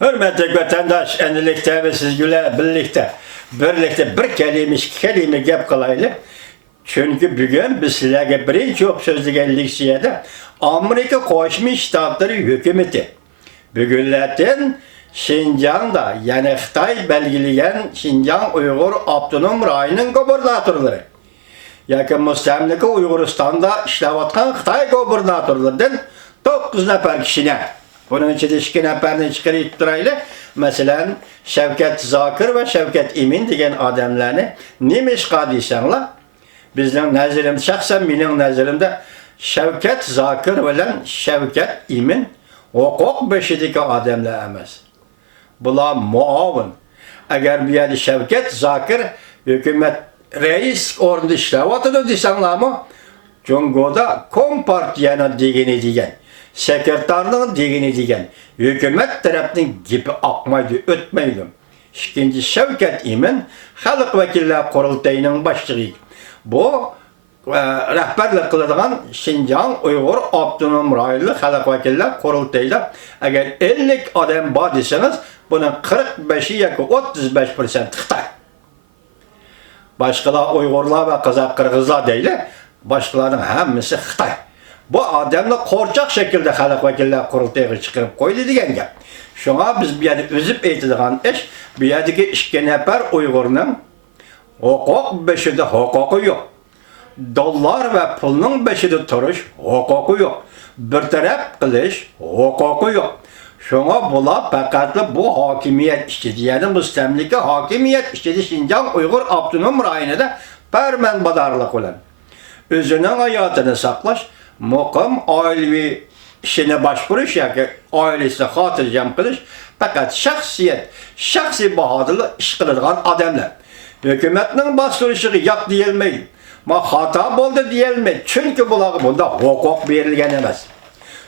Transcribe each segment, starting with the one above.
Hürmetli vatandaş, endilikte ve sizgüle birlikte bir kelime, iki kelime gap kılaylı. Çünkü bugün biz sizlerge birinci çok sözlügenlik siyede Amerika Koşmuş Ştatları hükümeti bugünlerden Şinjan'da yani Xitay belgeleyen Şinjan Uygur Abdunum Rayı'nın gobernatörleri. Yakın müstemlike Uyguristan'da işlevatkan Xitay gobernatörlerden 9 nefer kişine. Bunun içinde 2 neferini çıkarıp duraylı. Mesela Şevket Zakir ve Şevket İmin degen adamlarını neymiş kadiysenler? Bizden nəzirimdə, şəxsən mənim nəzirimdə Şevket Zakir ve Şevket İmin hukuk beşideki adamlar emas. Bunlar muavin. Eğer bir yerde Şevket Zakir hükümet reis orada işlevatıdır desenler mi? Cungo'da Kompartiyana degeni degen, sekreterinin degeni degen, hükümet tarafının gibi akmaydı, ötmeydi. İkinci Şevket İmin, Halk Vekiller Kurultayı'nın başlığı. Bu rehberlik kılınan Şinjan Uygur Abdunum Raylı Halk Vekiller Kurultayı'da eğer 50 adam var deseniz bunun 45'i yakın 35% Xitay. Başkalar Uygurlar ve Kazak Kırgızlar değil, başkalarının hepsi Xitay. Bu adamla korkak şekilde Halk Vekiller Kurultayı'na çıkarıp koydu degen gap. Şuna biz bir yerde üzüp eğitilen iş, bir yerdeki 2 nefer Uygur'un hukuk beşide hukuku yok. Dolar ve pulun beşide turuş hukuku yok. Bir taraf kılış hukuku yok. Şuna bula fakat bu hakimiyet işledi. Yani müstemlike hakimiyet işledi Şinjan Uygur Abdunum Rayı'na da permen badarlık olan. Özünün hayatını saklaş, mukim ailevi işine başvuruş ya ki ailesi hatırcam kılış fakat şahsi bahadırlı iş kılırgan adamlar. Hükümetinin bastırışı yap diyelmeyin. Ma hata oldu diyelmeyin. Çünkü bunda hukuk verilgen emez.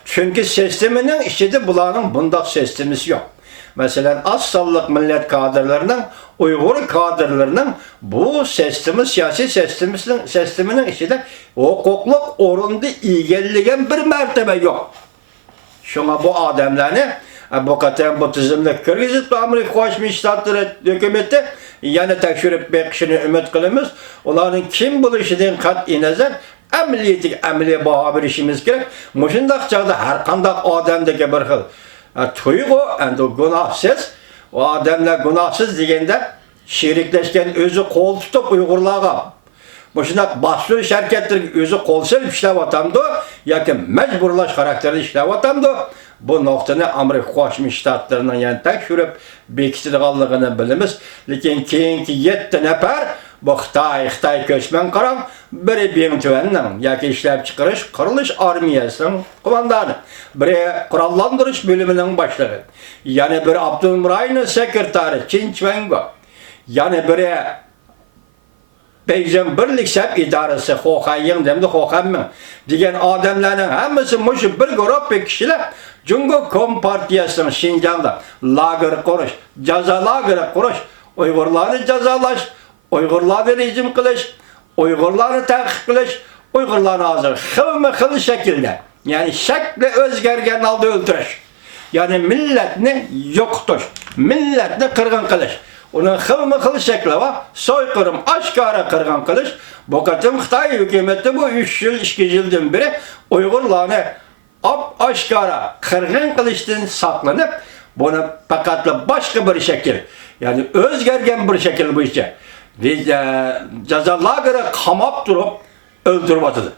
Çünkü sisteminin içinde bunların bunda sistemisi yok. Mesela assallık millet kadrlarının, Uygur kadrlarının bu sistemi, siyasi sisteminin içinde hukukluk orunda ilgiligen bir mertebe yok. Şuna bu adamlarını bu kadar bu tizimde kırgızıp Amerika Koşmuş Ştatları hükümeti yani tekşirip bekişini ümit kılımız. Onların kim buluşudan kat inezler emniyeti baha bir işimiz gerek. Muşundak çağda her kandak adamdaki bir hıl tuygu günahsız. O adamlar günahsız degende şirikleşken özü kol tutup Uygurlarga Muşundak başlı şirketler özü kol silip işlev atamdı. Yakin mecburlaş karakteri işlev atamdı. Bu noktanı Amerika Koşmuş Ştatlarının yani tekşirip bekiştirganlığını bilimiz. Lekin keyinki 7 nefer bu Xitay köçmen karan biri BMT'nin yaki işlep çıkarış, kırılış armiyasının kumandanı. Biri kurallandırış bölümünün başlığı. Yani biri Abdunum Rayı'nın sekreteri Çin Çvengo. Yani biri Beyzen Birlik Sep İdaresi Hoxayın demdi Hoxamın. Digen adamların hemisi muşu bir grup bir kişiler Cungo Kompartiyası'nın Şinjan'da lager kuruş, caza lageri kuruş, Uygurları cazalaş, Uygurları rejim kılış, Uygurları takip kılış, Uygurları hazır hıl şekilde yani şekli özgergen aldı öldürüş. Yani milletini yoktuş, milletini kırgın kılış. Onun hıl şekli var, soykırım, aşkara kırgın kılış. Bu katım Xitay hükümeti bu 3 yıl, 2 yıldan beri Uygurlarını aşkara kırgın kılıçtan saklanıp bunu fakat başka bir şekil yani özgergen bir şekil bu işe cezalar göre kamap durup öldürmektedir.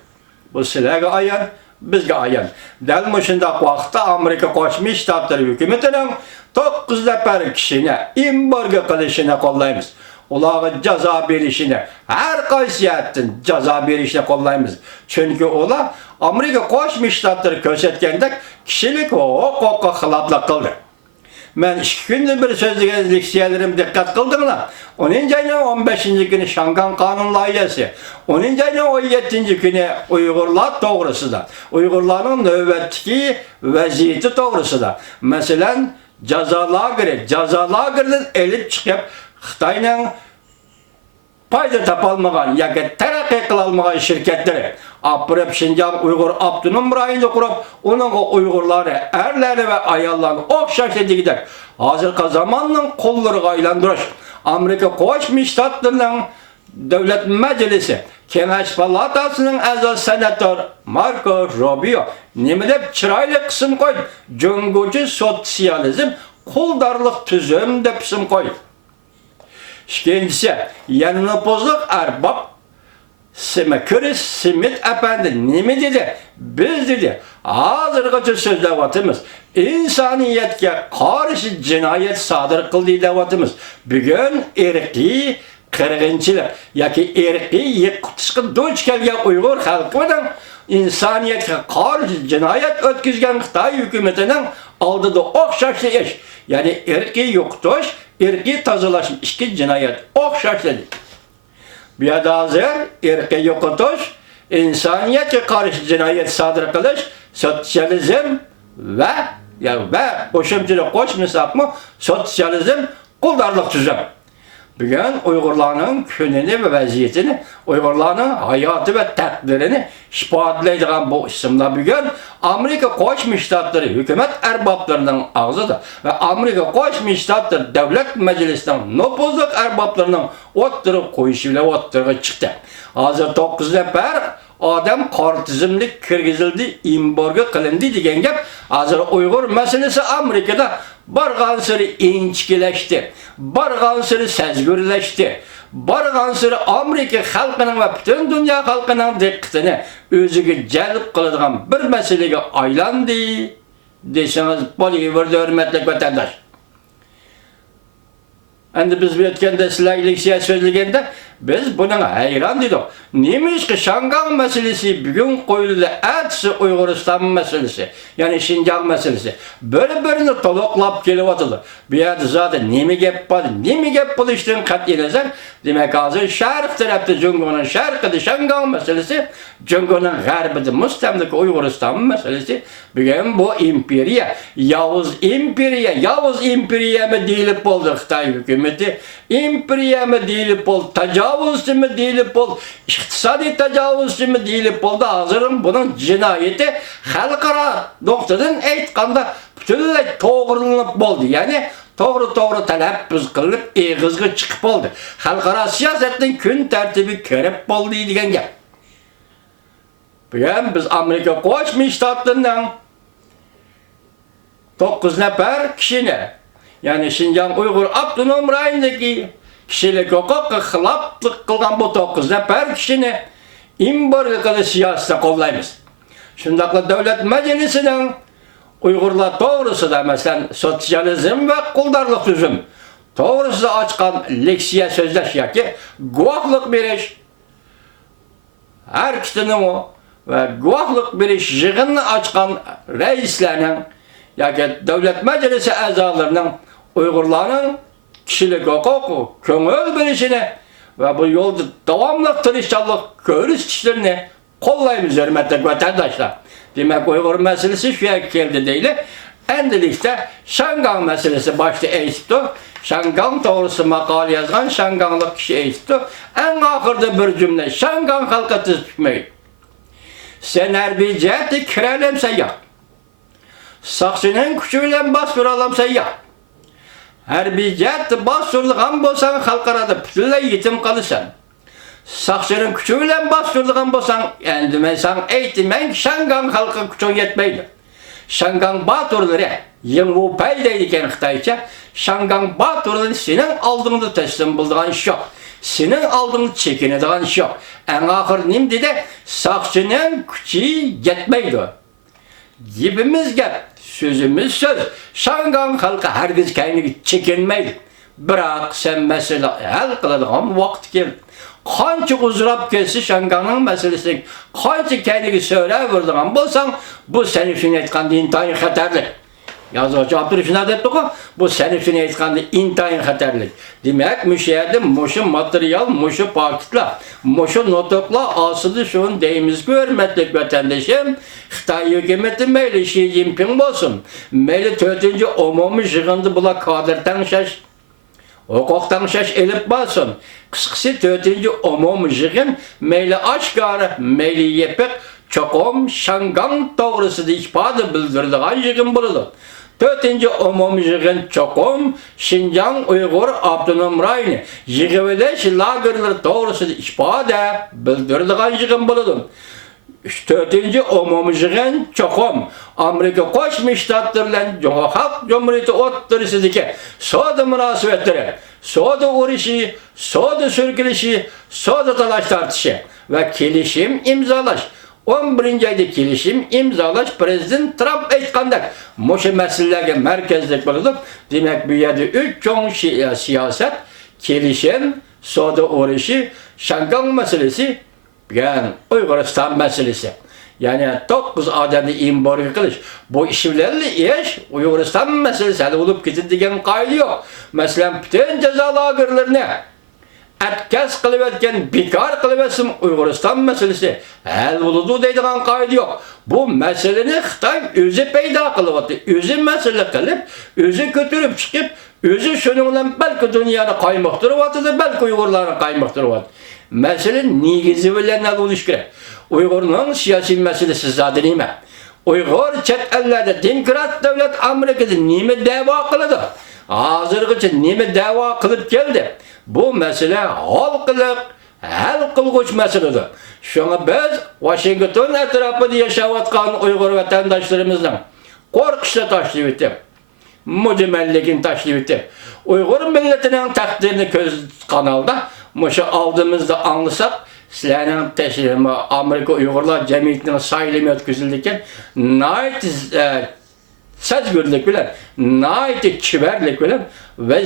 Bu silahı ayan, bizge ayan. Delmişinde vaxtda Amerika Koşmuş Ştatları hükümetinin 9 nefer kişine imbargo kılışına kollayımız. Onlara ceza verişine, her kaysiyetin ceza verişine kollayımız. Çünkü olar Amerika Koşmuş Ştatları kösetkendek kişilik hukuka xilaflık kıldı. Ben 2 günde bir sözlüğe leksiyelerim dikkat kıldımlar. 10. ayının 15. günü Şangan Kanun Layihesi, 10. ayının 17. günü Uygurlar doğrusu da, Uygurların nöbetteki vaziyeti doğrusu da. Mesela caza lageri, caza lagerinin elip çıkıp Xitay'ın payda tapalmagan yoki taraqqiy qila olmagan shirkatlari apırıp Şinjan Uygur Abdunum rayonida kurup, onun Uygurları, erleri ve ayallarını okşaş edigidek. Hazırki zamanın kollarına aylandırış. Amerika Koşmuş Ştatlarının Devlet Meclisi, Kengaş Palatasının azal senatör Marco Rubio nime dep çıraylı kısım koydu. Cungucu sosyalizm, kuldarlık tüzüm dep kısım koydu. İkincisi, yanılpozluk erbap Kırış Simit Efendi nime dedi? Biz dedi, hazırgıcı sözlevatımız, insaniyetke karşı cinayet sadır kıldı devatımız. Bugün irki kırgınçılık, yaki irki yıkışkı duç kelgen Uygur halkının insaniyetke karşı cinayet ötküzgen Xitay hükümetinin aldığı okşaşlı iş. Yani irki yoktuş, irki tazılaşmış iki cinayet okşaşlı. Bir de hazır, irki yokutuş, insaniyetke karşı cinayet sadır kılış, sosyalizm ve koşumculuk koşmasak mı sosyalizm, kuldarlık tüzüm. Bugün Uygurların kününü ve vaziyetini, Uygurların hayatı ve takdirini şifaatlaydıgan bu isimler bugün Amerika Koşmuş Ştatları hükümet erbaplarının ağzıdır ve Amerika Koşmuş Ştatları Devlet Meclisi'nin nüfuzluk erbaplarının oturup koyuşuyla oturup çıktı. Hazır 9 nefer adam kartizmlik kirgizildi, imborga kılındı degen gap. Hazır Uygur meselesi Amerika'da bargansırı inçkileşti, bargansırı sezgürleşti, bargansırı Amerika halkının ve bütün dünya halkının dikkatini özüge celp kıladigan bir meselege aylandı deseniz boliverdi hürmetli vatandaş. Endi biz bu yetkende sizlerle sözlegende biz buna hayran dedik. Neymiş ki Şangan meselesi bugün koyuldu, etsi Uyguristan meselesi, yani Şinjan meselesi. Birini toloklap gelivatılı. Bir yerde zaten nemi gep var, nemi gep bu işten katılacak. Demek hazır şarkı tarafta Cungun'un şarkıdı Şangan meselesi, Cungun'un garbıdı müstemlik Uyguristan meselesi. Bugün bu imperiya, Yavuz imperiya mı değilip oldu Xitay hükümeti, imperiya mı değilip oldu, tecavüzcü mü değilip oldu, iktisadi tecavüzcü mü değilip oldu, hazırım bunun cinayeti halkara noktadan aytkanda bütünley toğırlanıp oldu. Yani doğru talappuz kılıp eğizgi çıkıp oldu. Halkara siyasetin gün tertibi körep oldu degen gap. Bugün biz Amerika Koşmuş Ştatlarından 9 nefer kişini, yani Şinjan Uygur Abdunum rayonundaki kişilik hukuk hılaplık kılgan bu 9 nefer kişini imborga siyasete kollayız. Şundakla Devlet Meclisi'nin Uygurlar doğrusu da mesela sosyalizm ve kuldarlık tüzüm doğrusu da açkan leksiye sözleş ki guvahlık bir iş her kişinin o ve guvahlık bir iş yığını açkan reislerinin ki Devlet Meclisi azalarının Uygurların kişilik hukuku, köngül bilişini ve bu yolda devamlı tırışçılık görüş işlerini kollayımız hürmetli vatandaşlar. Demek Uygur meselesi şuya geldi değil. Endilikte Şangan meselesi başta eğitti. Şangan doğrusu makale yazgan Şanganlık kişi eğitti. En ahırda bir cümle Şangan halka tutmayın. Sen her bir cihette kirelemse yap. Saksının küçüğüyle basturalamsa yap. Her bir cihette bastırılgan bolsan halkarada bütünle yetim kalırsan. Saksının küçüğüyle bastırılgan bolsan endime sen eğitimen Şangan halkı küçüğün yetmeydi. Şangan Baturları yıngı paydaydıken Xitayca Şangan Baturları senin aldığını teslim bulduğun iş yok. Senin aldığını çekinediğin iş yok. En ahır nimdi de saksının küçüğü yetmeydi. Gibimiz gap, sözümüz söz. Şangan halkı herkes kendini çekinmeydi. Bırak sen mesela hal kıladığın vakit geldi. Kança uzurap gelsi Şangan'ın meselesi, kança kendini söyleyiverdiğin bolsan, bu senin için etkandı intayın xatarlık. Yazıcı Abdülüşün adetli o, bu senin için etkandı intayın xatarlık. Demek müşahede muşu materyal, muşu paketla, muşu notukla asılı şunun deyimiz görmetlik vatandaşım, Xitay hükümeti meyli Xi Jinping olsun, meyli 4. umumi jığındı bula kadırtan şaş. hukukdan şaş elip basın. Kıskısı 4. umum yığın meyli aşkarı, meyli yepik, çokum, şangan doğrusu işpadı bildirdiğin yığın buludu. 4. umum yığın çokum, Şinjan Uygur Abdunum Rayını yığıveleş lagerler doğrusu işpadı bildirdiğin yığın buludu. 4. umum yığın çokum, Amerika Koşmuş Ştatları'nın Halk Cumhuriyeti oturusundaki soda münasebetleri, soda uğraşı, soda sürgülüşü, soda talaş tartışı ve kilişim imzalaş. 11. ayda kilişim imzalaş Prezident Trump aytkandak. Moşu meselelerge merkezlik bulup, demek bu yerde 3 çoğun siyaset, kilişim, soda uğraşı, Şangan meselesi, yani Uyguristan meselesi. Yani 9 adamı imbarı kılış. Bu işlerle iş Uyguristan meselesi olup gitti diyen kaydı yok. Mesela bütün ceza lagerlerine etkes kılıp etken, bikar kılıp etsin Uyguristan meselesi el oludu deydiğen kaydı yok. Bu meselenin Xitay özü peyda kılıp etdi. Özü mesele kılıp, özü götürüp çıkıp, özü şununla belki dünyanı kaymaktırıp atıdı, belki Uygurlarını kaymaktırıp atıdı. Mesele nigizi bilen el oluş gerek. Uygur'un siyasi meselesi zaten nime? Uygur çet ellerde demokrat devlet Amerika'da nime dava kılıdı? Hazırgıça nime dava kılıp geldi? Bu mesele halkılık, hal kılgıç meseledir. Şuna biz Washington etrafında yaşavatkan Uygur vatandaşlarımızdan korkuşla taşlayıp ettik. Mücemellikin taşlayıp ettik. Uygur milletinin takdirini köz kanalda Muşu aldığımızda anlasak, sizlerin teşhirimi Amerika Uygurlar Cemiyeti'nin sayılımı ötküzüldükken, nait sezgürlük bilen, nait kiberlik bilen ve